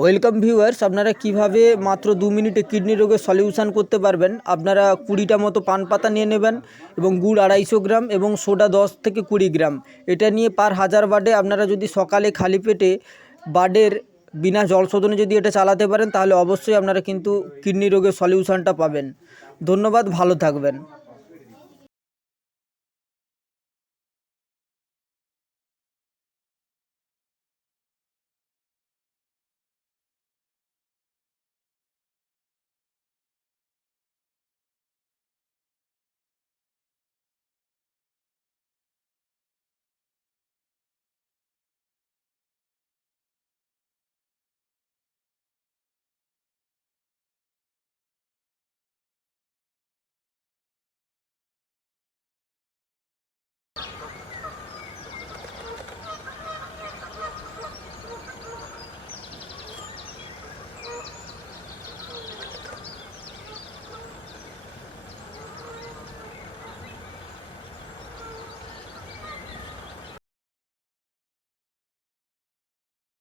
Welcome viewers, আপনারা কিভাবে মাত্র 2 মিনিটে কিডনি রোগের সলিউশন করতে পারবেন। আপনারা 20টা মতো পান পাতা নিয়ে নেবেন এবং গুড় 250 গ্রাম এবং সোডা 10 থেকে 20 গ্রাম। এটা নিয়ে পার 1000 বার্ডে আপনারা যদি সকালে খালি পেটে বার্ডের বিনা জল শোধনে যদি এটা চালাতে পারেন, তাহলে অবশ্যই আপনারা কিন্তু কিডনি রোগের সলিউশনটা পাবেন। ধন্যবাদ, ভালো থাকবেন।